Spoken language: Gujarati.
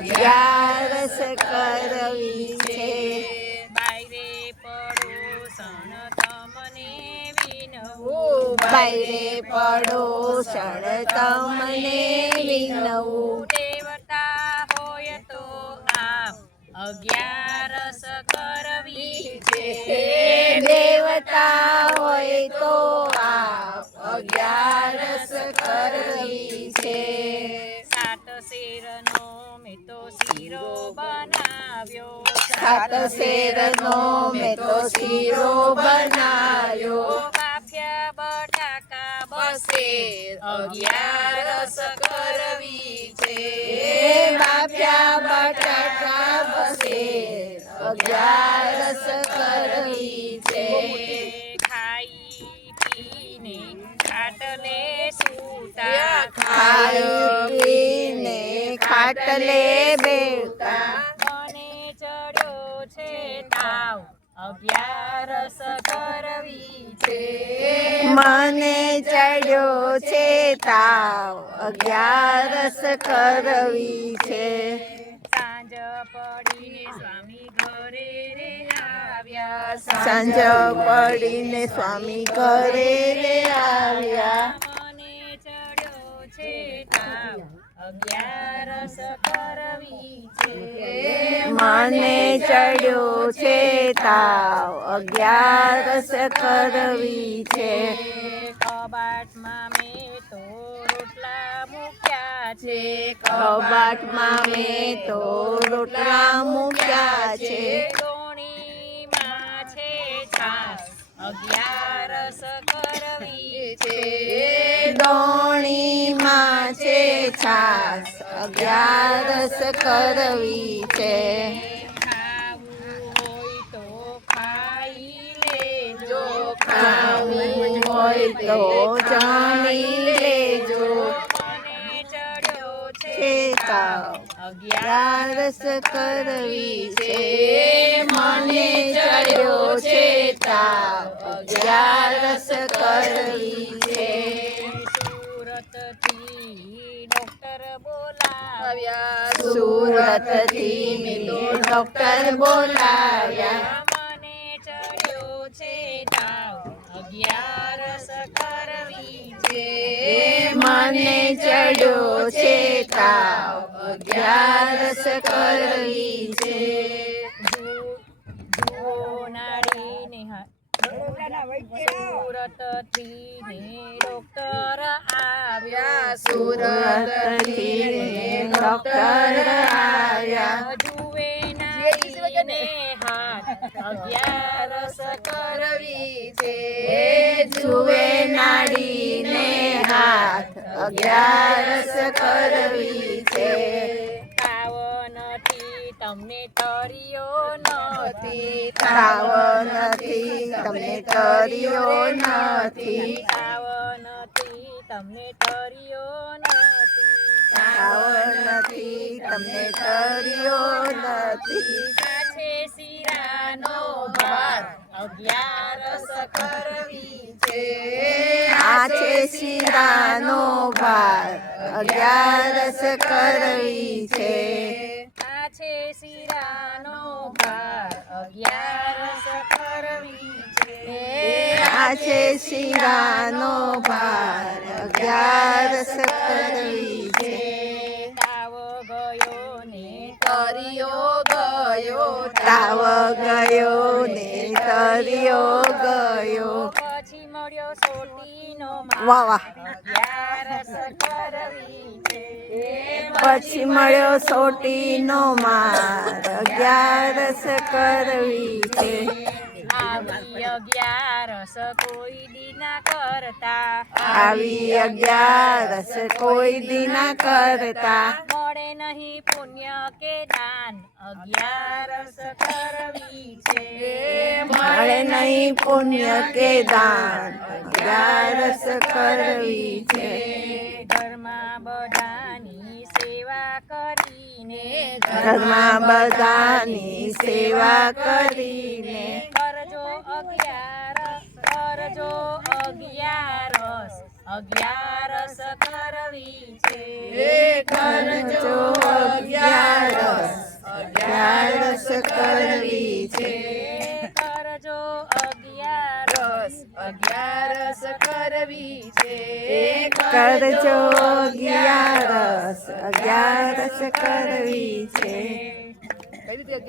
અગિયારસ કરવી છે. બાયરે પડોસણ તમને વિનવું, બાયરે પડોસણ તમને વિનવું. દેવતા હોય તો આપ અગિયારસ કરવી છે. દેવતા હોય તો આપ અગિયારસ કરવી છે. સાત શેરનો મેં તો શીરો બનાવ્યો, સાત શેરનો મેં તો શીરો બનાવ્યો. બાફ્યા બટાકા બસે અગિયારસ કરવી છે. બાફ્યા બટાકા બસે અગિયારસ કરવી છે. ખાઈ પીને ખાટલે સૂતા, ખાઈ પીને ખાટલે બેઠા. મને ચડ્યો છે તાવ અગિયારસ કરવી છે. મને ચડ્યો છે તાવ અગિયારસ કરવી છે. સાંજ પડીને સ્વામી ઘરે રે આવ્યા, સાંજ પડીને સ્વામી ઘરે રે આવ્યા. મને ચડ્યો છે તાવ અગિયારસ કરવી છે. મને ચડ્યો છે તાવ અગિયારસ કરવી છે. કબાટમાં મેં તો રોટલા મૂક્યા છે, કબાટમાં મેં તો રોટલા મૂક્યા છે. દોણીમાં છે છાશ અગિયારસ કરવી છે. દોણીમાં છે છાશ અગિયારસ કરવી છે. ખાવું હોય તો ખાઈ લેજો, ખાવું હોય તો જમી લેજો. મને ચડ્યો છે છે તાવ અગિયારસ કરવી છે. મને ચડ્યો છે તાવ અગિયારસ કરવી છે. સુરતથી ડોક્ટર બોલાવ્યા, સુરતથી ડોક્ટર બોલાવ્યા. મને ચડ્યો છે તાવ અગિયારસ કરવી છે. મને ચડ્યો છે તાવ અગિયારસ કરવી છે. જુઓ નાડીને સુરતથી ને ડોક્ટર આવ્યા, સુરતથી ડોક્ટર આવ્યા. જુએ નાડીને હાથ અગિયારસ કરવી છે. જુએ નાડીને હાથ અગિયારસ કરવી છે. તાવ નથી તમને તર્યો નથી, તાવ નથી તમને તર્યો નથી. તાવ નથી તમને તર્યો નથી. તાવ નથી તમને તર્યો નથી. આ છે શીરાનો ભાર અગિયારસ કરવી છે. આ છે શીરાનો ભાર અગિયારસ કરવી છે. આ છે શીરાનો ભાર અગિયારસ કરવી છે. આ છે શીરાનો ભાર અગિયારસ કરવી છે. તાવ ગયો ને તર્યો ગયો, તાવ ગયો ને તર્યો ગયો. પછી મળ્યો સોટીનો વાહ વાહ. અગિયારસ કરવી છે. પછી મળ્યો સોટીનો માર અગિયારસ કરવી છે. આવી અગિયારસ કોઈ દી ના કરતા, આવી અગિયારસ કોઈ દી ના કરતા. મળે નહીં પુણ્ય કે દાન અગિયારસ કરવી છે. મળે નહીં પુણ્ય કે દાન અગિયારસ કરવી છે. ઘરમાં બધાની સેવા કરીને, ઘરમાં બધાની સેવા કરીને. કરજો અગિયારસ, કરજો અગિયારસ, અગિયારસ કરવી છે. કરજો અગિયારસ અગિયારસ કરવી છે કરજો અગિયારસ કરવી છે. કઈ રીતે 11?